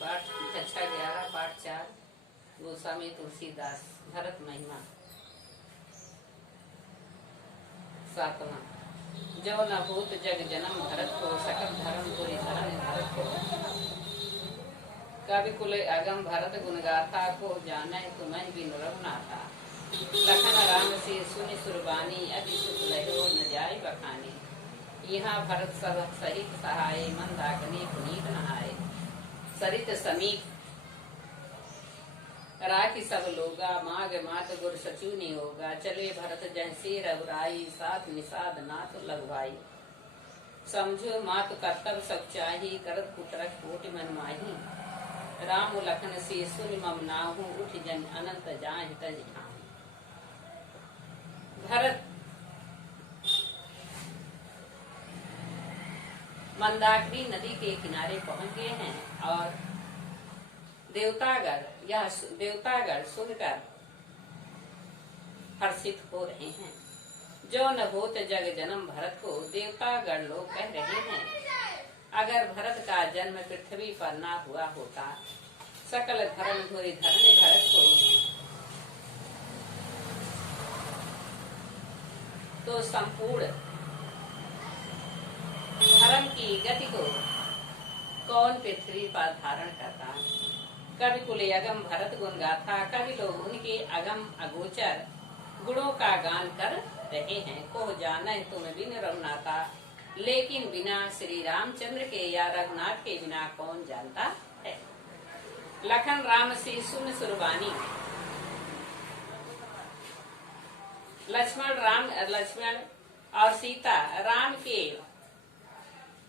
पाठ कक्षा 11 पाठ 4 गोस्वामी तुलसीदास। भरत महिमा। 7वां। जो न होत जग जन्म भरत को, सकल धर्म पुरी धरण भरत को। कवि कुल अगम भरत गुण गाथा, को जाने तुम्हें बिन रघुनाथा। लखन राम से सुनि सुरबानी, अति सुख लहो न जाय बखानी। यहाँ भरत सब सहित सहाय, मंदाकिनी पुनीत नहाय। सरित समीप राखी सब लोगा, माग मात गुर सचु नियोगा। चले भरत जैसे रघुराई, साथ निषाद नाथ लगवाई। समझो मात कर्तव्य सब चाही, करत पुत्रक कोटि मन माही। राम लखन से सुनि मम नाहु, उठ जन अनंत जाहि तज ठाहु। भरत मंदाकिनी नदी के किनारे पहुंच गए हैं और देवतागण सुनकर हर्षित हो रहे हैं। जो न होत जग जन्म भरत को, देवतागण लोग कह रहे हैं अगर भरत का जन्म पृथ्वी पर ना हुआ होता, सकल धर्म धुरी धरने भरत को, तो संपूर्ण धर्म की गति को कौन पृथ्वी पर धारण करता। कवि कुल अगम भरत गुण गाथा, कवि लोग उनके अगम अगोचर गुणों का गान कर रहे हैं। को जाने तुम बिन रघुनाथा, लेकिन बिना श्री रामचंद्र के या रघुनाथ के बिना कौन जानता है। लखन राम से सुन सुरबानी, लक्ष्मण और सीता राम के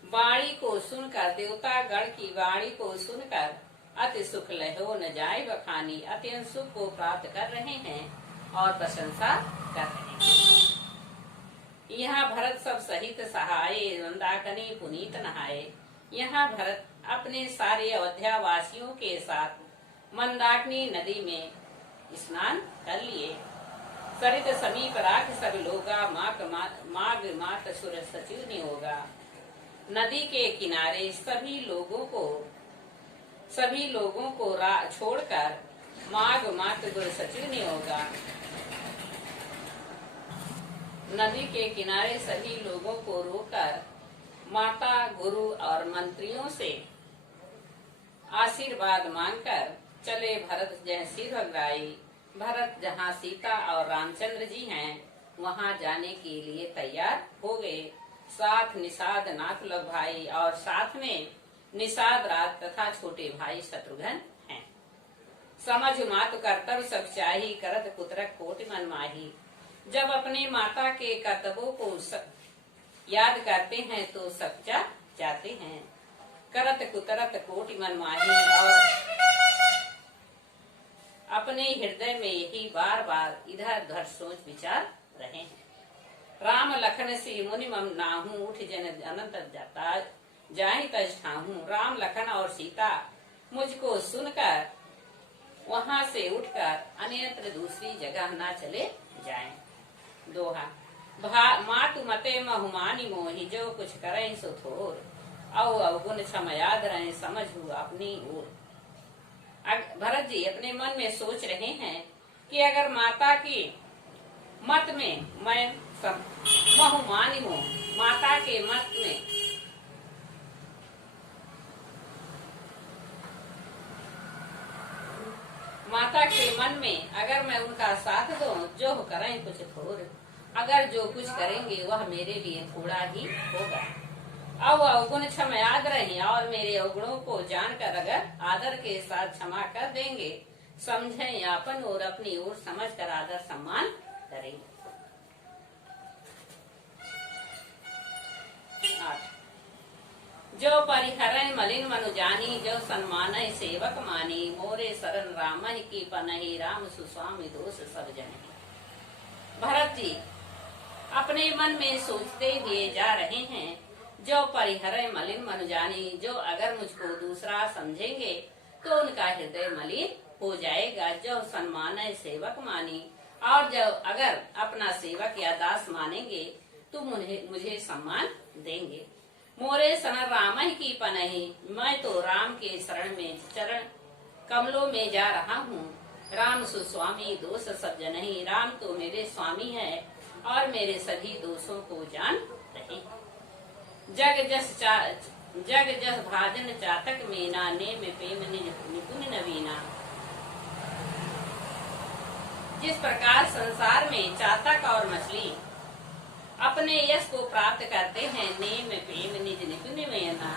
वाणी को सुनकर, देवतागण की वाणी को सुनकर अति सुख लहो न जाय बखानी, अत्यंत सुख को प्राप्त कर रहे हैं और प्रशंसा कर रहे हैं। यहाँ भरत सब सहित सहाय, मंदाकिनी पुनीत नहाए। यहाँ भरत अपने सारे अयोध्या वासियों के साथ मंदाकिनी नदी में स्नान कर लिए। सरित समीप राख सब लोगा, माग मात सुर सचिव नियोगा। नदी के किनारे सभी लोगों को छोड़कर माग मात गुर सचिव नियोगा। नदी के किनारे सभी लोगों को रोककर माता, गुरु और मंत्रियों से आशीर्वाद मांगकर चले भरत जैसी रघुराई। भरत जहाँ सीता और रामचंद्र जी हैं, वहाँ जाने के लिए तैयार हो गए। साथ निषाद नाथ लग भाई, और साथ में निषाद राज तथा छोटे भाई शत्रुघ्न हैं। समझ मातु कर्तव्य सब चाही, करत पुत्रक कोटि मन माही। जब अपने माता के कर्तव्यों को याद करते हैं तो सच्चा जाते हैं। करत कुतरत कोटि मन माही, और अपने हृदय में यही बार बार इधर उधर सोच विचार रहे हैं। राम लखन से मुनि मम नाहू, उठ जन अनंत जाता जाहि तज ठाहू। राम लखन और सीता मुझको सुनकर वहाँ से उठकर अन्यत्र दूसरी जगह न चले जाएं। दोहा। मातु मते बहुमानी मोहि, जो कुछ करें सो थोर। अवगुण क्षम याद रहे, समझू अपनी ओर। भरत जी अपने मन में सोच रहे हैं कि अगर माता की मत में मैं बहुमानी हूँ, माता के मत में माता के मन में अगर मैं उनका साथ दूं, जो करें कुछ थोड़, अगर जो कुछ करेंगे वह मेरे लिए थोड़ा ही होगा। अवगुण क्षमा याद रहे, और मेरे अवगुणों को जानकर अगर आदर के साथ क्षमा कर देंगे, समझें अपन और अपनी ओर समझकर आदर सम्मान करेंगे। 8। जो परिहरय मलिन मनु जानी, जो सन्मानय सेवक मानी। मोरे शरण राम की पनहि, राम सुस्वामी दोष सब जने। भरत जी अपने मन में सोचते हुए जा रहे हैं, जो परिहरय मलिन मनु जानी, जो अगर मुझको दूसरा समझेंगे तो उनका हृदय मलिन हो जाएगा। जो सन्मानय सेवक मानी, और जो अगर अपना सेवक या दास मानेंगे तो मुझे सम्मान देंगे। मोरे शरण राम ही की पनही, मैं तो राम के शरण में चरण कमलों में जा रहा हूँ। राम सुस्वामी दोष सब जनहि, राम तो मेरे स्वामी है और मेरे सभी दोषों को जान रहे। जग जस भाजन चातक मीना, नेम प्रेम निपुण नवीना। जिस प्रकार संसार में चातक और मछली अपने यश को प्राप्त करते हैं, नेम प्रेम निज निपुण नवीना,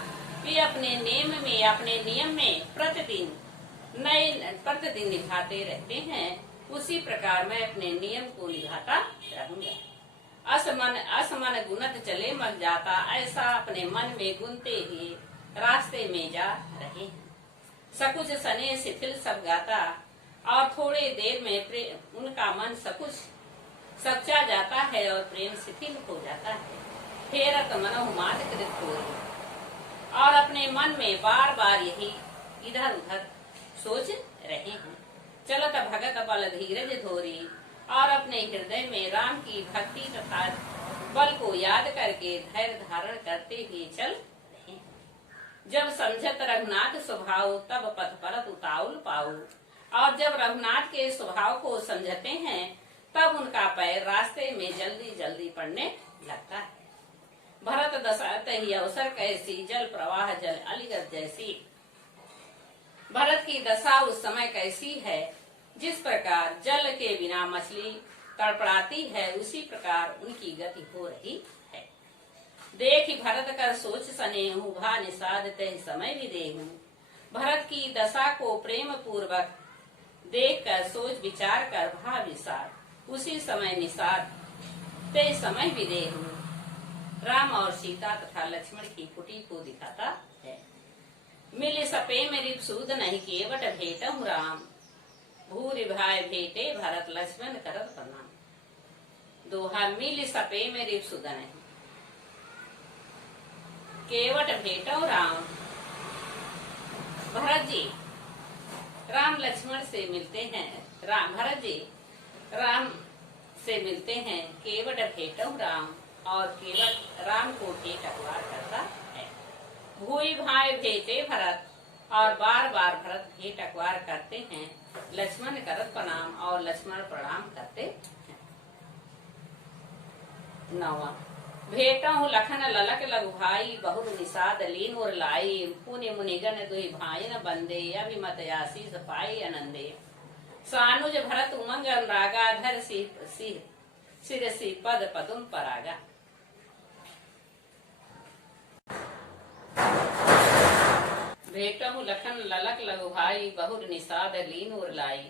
वे अपने नेम में अपने नियम में प्रतिदिन निभाते रहते हैं, उसी प्रकार मैं अपने नियम को निभाता रहूंगा। असमन गुनत चले मग जाता, ऐसा अपने मन में गुनते ही रास्ते में जा रहे। सकुच सने शिथिल सब गाता, और थोड़े देर में उनका मन सकुच सच्चा जाता है और प्रेम शिथिल हो जाता है। फेरत मनोह मात कृत होरी, और अपने मन में बार बार यही इधर उधर सोच रहे हैं। चलत भगत बल धीरज धोरी, और अपने हृदय में राम की भक्ति तथा बल को याद करके धैर्य धारण करते हुए चल रहे हैं। जब समझत रघुनाथ स्वभाव, तब पथ परत उताउल पाऊ, और जब रघुनाथ के स्वभाव को समझते हैं, तब उनका पैर रास्ते में जल्दी जल्दी पड़ने लगता है। भरत दशरथ ही अवसर कैसी, जल प्रवाह जल अलिगत जैसी। भरत की दशा उस समय कैसी है, जिस प्रकार जल के बिना मछली तड़पड़ाती है, उसी प्रकार उनकी गति हो रही है। देखी भरत कर सोच सनेहु, भा निषाद तह समय भी देहूं। भरत की दशा को प्रेम पूर्वक देख कर सोच विचार कर भा विषाद, उसी समय निषाद तय समय भी देहूं। राम और सीता तथा लक्ष्मण की कुटी को दिखाता है। मिल सपे मेरी सूद नहीं केवट भेटहु राम, भूरि भाई भेटे भरत लक्ष्मण करत प्रणाम। दोहा मिल सपे मेरी सूद नहीं केवट भेटहु राम। भरत जी राम लक्ष्मण से मिलते हैं, भरत जी राम से मिलते हैं, केवट भेटहु राम, और केवट राम को भेंट अखबार करता है। भूई भाई भेटे भरत, और बार बार भरत भेंट अखबार करते हैं। लक्ष्मण करत प्रणाम, और लक्ष्मण प्रणाम करते हैं। 9वां भेटहु लखन ललक लघु भाई, बहुर निषाद लीन और लाई। पुनि मुनिगण दुहि भाई न बंदे, अभिमत आशीष पाई आनंदे। सानुज भरत उमंग अनुरागा, धर सिर सी पद पदुम परागा। भेटहु लखन ललक लघु भाई, बहुर निषाद लीन और लाई।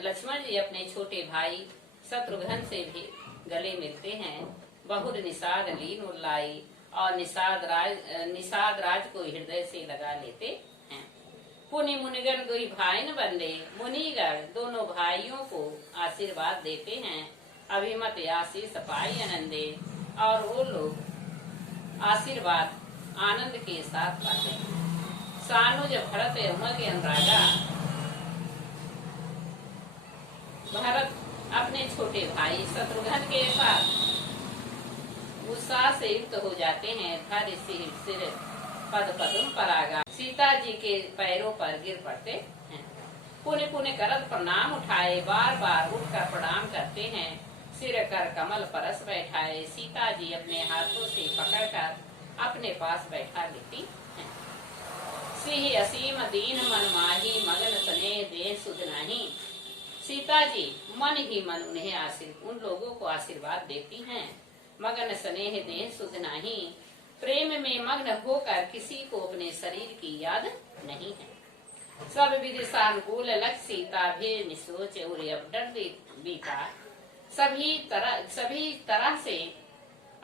लक्ष्मण जी अपने छोटे भाई शत्रुघ्न से भी गले मिलते हैं। बहुर निषाद लीन और लाई, और निषाद राज को हृदय से लगा लेते हैं। पुनि मुनिगण दुई भाई न बंदे, मुनिगण दोनों भाइयों को आशीर्वाद देते हैं। अभिमत आशीष पाई आनंदे, और वो लोग आशीर्वाद आनंद के साथ पाते हैं। सानुज भरत उमंग अनुरागा, भरत अपने छोटे भाई शत्रुघ्न के साथ उत्साह से युक्त हो जाते हैं। धर सिर पद पदुम परागा, सीता जी के पैरों पर गिर पड़ते हैं। पुण्य पुण्य करत प्रणाम उठाए, बार बार उठकर प्रणाम करते हैं। सिर कर कमल परस बैठाए, सीता जी अपने हाथों से पकड़कर अपने पास बैठा लेती हैं। सिंह असीम दीन मन माही, मगन स्नेह दे सुध नहीं। सीता जी मन ही मन उन्हें उन लोगों को आशीर्वाद देती हैं। मगन स्नेह दे सुध नहीं, प्रेम में मग्न होकर किसी को अपने शरीर की याद नहीं है। सब विधि सानुकूल लक्ष्य सीता भी निसोच और अब डर बीता। सभी तरह से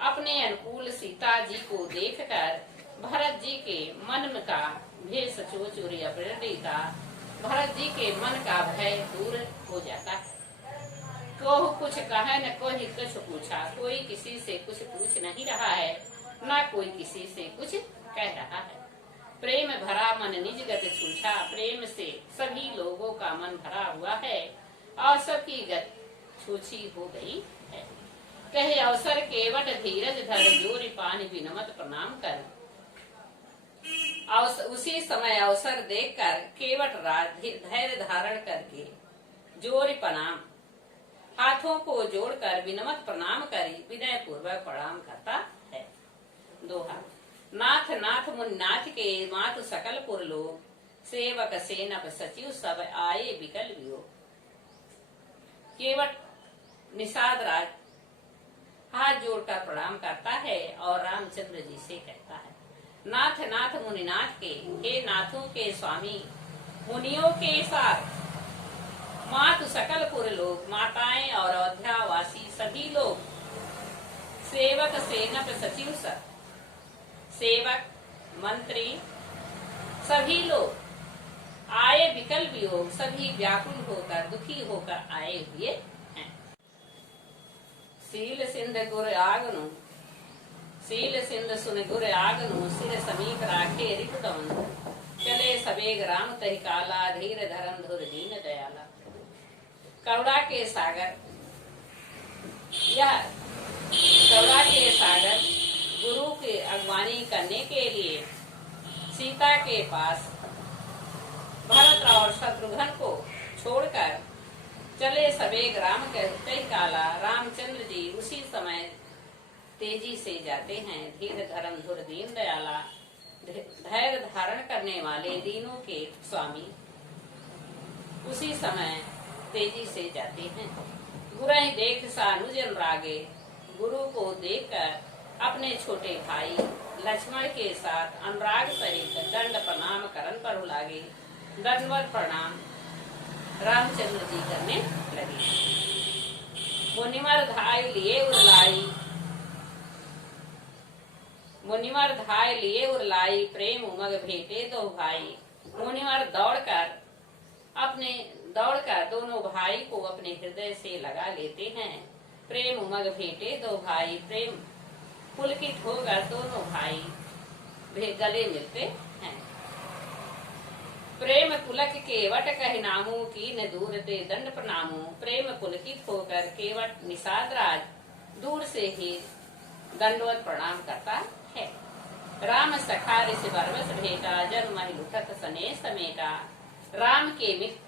अपने अनुकूल सीता जी को देखकर भरत जी के मन का भय सचोच और अब डर बीता। भरत जी के मन का भय दूर हो जाता है। कोई कुछ कहे न कोई कुछ पूछा, कोई किसी से कुछ पूछ नहीं रहा है, न कोई किसी से कुछ कह रहा है। प्रेम भरा मन निज गत छूछा, प्रेम से सभी लोगों का मन भरा हुआ है और सबकी गत छूछी हो गई है। कहे अवसर केवट धीरज धर जोरी पानी विनमत प्रणाम कर। उसी समय अवसर देखकर केवट राज धैर्य धारण करके जोरी प्रणाम हाथों को जोड़कर विनम्र प्रणाम करी विनय पूर्वक प्रणाम करता है। दोहा। नाथ नाथ मुनिनाथ के मातु सकल पुर लोग सेवक सेनप सचिव सब आए विकल वियोग। केवट निषाद राज हाथ जोड़कर प्रणाम करता है और रामचंद्र जी से कहता है, नाथ नाथ मुनिनाथ के, हे नाथों के स्वामी मुनियों के साथ मातु सकल पुर लोग, माताएं और अयोध्यावासी सभी लोग, सेवक सेनप सचिव सब, सेवक मंत्री सभी लोग आए विकल वियोग, सभी व्याकुल होकर दुखी होकर आए हुए हैं। सील सिंध गुर आगनु, सील सिंध सुन गुर आगनु, सिर समीप राखे रिपुदमन, चले सवेग राम तहि काला, धीर धरम धुर दीन दयाला। करुणा के सागर, यह करुणा के सागर गुरु की अगवानी करने के लिए सीता के पास भरत और शत्रुघ्न को छोड़कर चले सवेग राम कहते काला। रामचंद्र जी उसी समय तेजी से जाते हैं। धीर धर्म धुर दीन दयाला, धैर्य धारण करने वाले दीनों के स्वामी उसी समय तेजी से जाते हैं। गुरहि देख सानुज अनुरागे, गुरु को देखकर अपने छोटे भाई लक्ष्मण के साथ अनुराग सहित दंड प्रणाम करन पर लागे। दंडवत प्रणाम रामचंद्र जी करने लगे। मुनिवर धाय लिए उरलाई, मुनिवर धाय लिए उरलाई, प्रेम उमग भेटे दो भाई। मुनिवर दौड़कर दोनों भाई को अपने हृदय से लगा लेते हैं। प्रेम उमग भेटे दो भाई, प्रेम पुलकित होकर दोनों भाई गले मिलते हैं। प्रेम पुलक केवट कह नामू, कीन दूर ते दंड प्रणामू। प्रेम पुलकित होकर केवट निषाद राज दूर से ही दंडवत प्रणाम करता है। राम सखा ऋषि बरबस भेटा, जन महि लुठत सने समेटा। राम के मित्र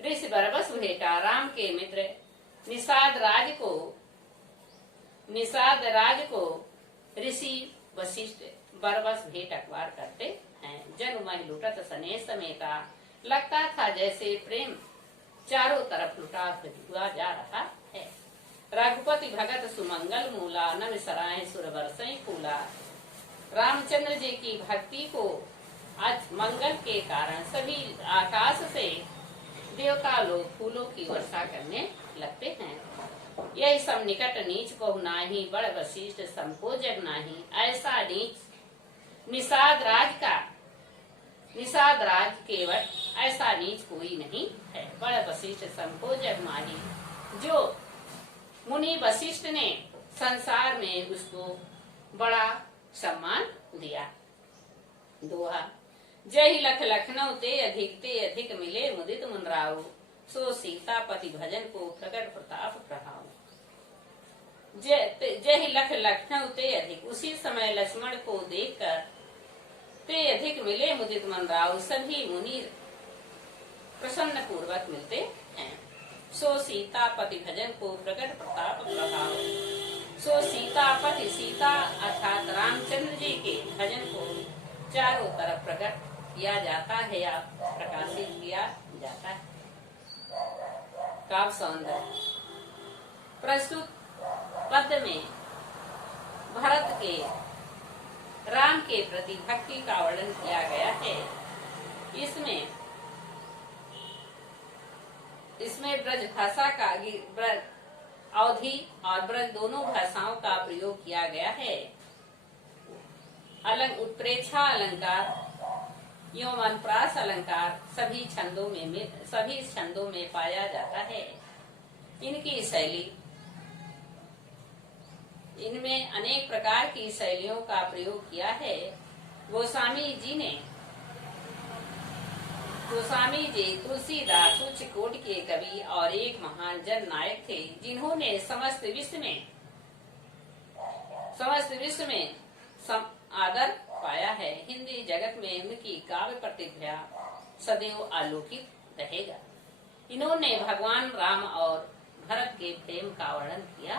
ऋषि बरबस भेटा, राम के मित्र निषाद राज को ऋषि वशिष्ठ बरबस भेंट अखबार करते हैं। जन महि लुटत सने समेटा, लगता था जैसे प्रेम चारों तरफ लुटा हुआ जा रहा है। रघुपति भगत सुमंगल मूला, नम सराय सुर बरसई फूला। रामचंद्र जी की भक्ति को आज मंगल के कारण सभी आकाश से देवता लोग फूलों की वर्षा करने लगते हैं। यही सब निकट नीच को नाही, बड़ वशिष्ठ संको जग नाही। ऐसा नीच निषाद राज केवट, ऐसा नीच कोई नहीं है। बड़ वशिष्ठ संको जग माही, जो मुनि वशिष्ठ ने संसार में उसको बड़ा सम्मान दिया। दोहा। जय लख लखनऊ ते अधिक मिले मुदित मुनराऊ, सो सीतापति भजन को प्रकट प्रताप प्रभाव। जय लख लखनऊ ते अधिक, उसी समय लक्ष्मण को देखकर ते अधिक मिले मुदित मुनराऊ, सभी मुनि प्रसन्न पूर्वक मिलते हैं। सो सीतापति भजन को प्रकट प्रताप प्रभाव। सो सीतापति, सीता अर्थात रामचंद्र जी के भजन को चारों तरफ प्रकट किया जाता है या प्रकाशित किया जाता है। काव्य सौंदर्य। प्रस्तुत पद्य में भरत के राम के प्रति भक्ति का वर्णन किया गया है। इसमें ब्रज भाषा का अवधि और ब्रज दोनों भाषाओं का प्रयोग किया गया है। उत्प्रेक्षा अलंकार एवं अनुप्रास अलंकार सभी छंदों में पाया जाता है। इनकी शैली, इनमें अनेक प्रकार की शैलियों का प्रयोग किया है। गोस्वामी जी ने गोस्वामी जी तुलसीदास उच्च कोटि के कवि और एक महान जन नायक थे, जिन्होंने समस्त विश्व में आदर पाया है। हिंदी जगत में उनकी काव्य प्रतिभा सदैव आलोकित रहेगा। इन्होंने भगवान राम और भरत के प्रेम का वर्णन किया